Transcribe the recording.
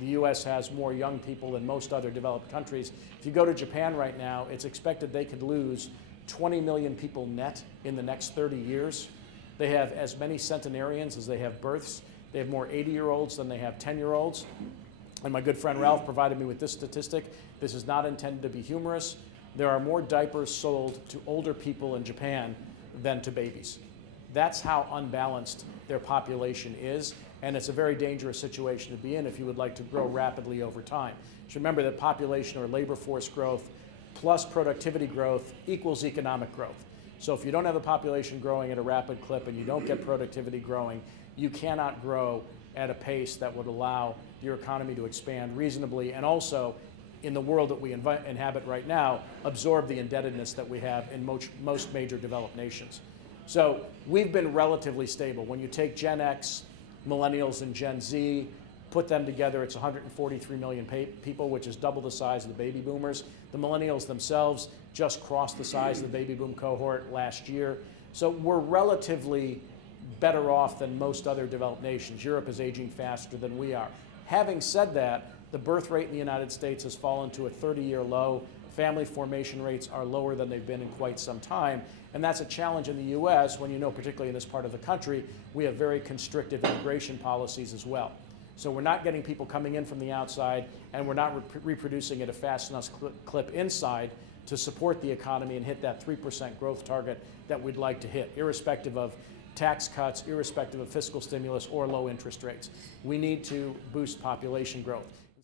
The US has more young people than most other developed countries. If you go to Japan right now, it's expected they could lose 20 million people net in the next 30 years. They have as many centenarians as they have births. They have more 80-year-olds than they have 10-year-olds. And my good friend Ralph provided me with this statistic. This is not intended to be humorous. There are more diapers sold to older people in Japan than to babies. That's how unbalanced their population is, and it's a very dangerous situation to be in if you would like to grow rapidly over time. Just remember that population or labor force growth plus productivity growth equals economic growth. So if you don't have the population growing at a rapid clip and you don't get productivity growing, you cannot grow at a pace that would allow your economy to expand reasonably, and also, in the world that we inhabit right now, absorb the indebtedness that we have in most major developed nations. So we've been relatively stable. When you take Gen X, Millennials, and Gen Z, put them together, it's 143 million people, which is double the size of the baby boomers. The Millennials themselves just crossed the size of the baby boom cohort last year. So we're relatively better off than most other developed nations. Europe is aging faster than we are. Having said that, the birth rate in the United States has fallen to a 30-year low. Family formation rates are lower than they've been in quite some time. And that's a challenge in the US when, you know, particularly in this part of the country, we have very constrictive immigration policies as well. So we're not getting people coming in from the outside, and we're not reproducing at a fast enough clip inside to support the economy and hit that 3% growth target that we'd like to hit, irrespective of tax cuts, irrespective of fiscal stimulus or low interest rates. We need to boost population growth.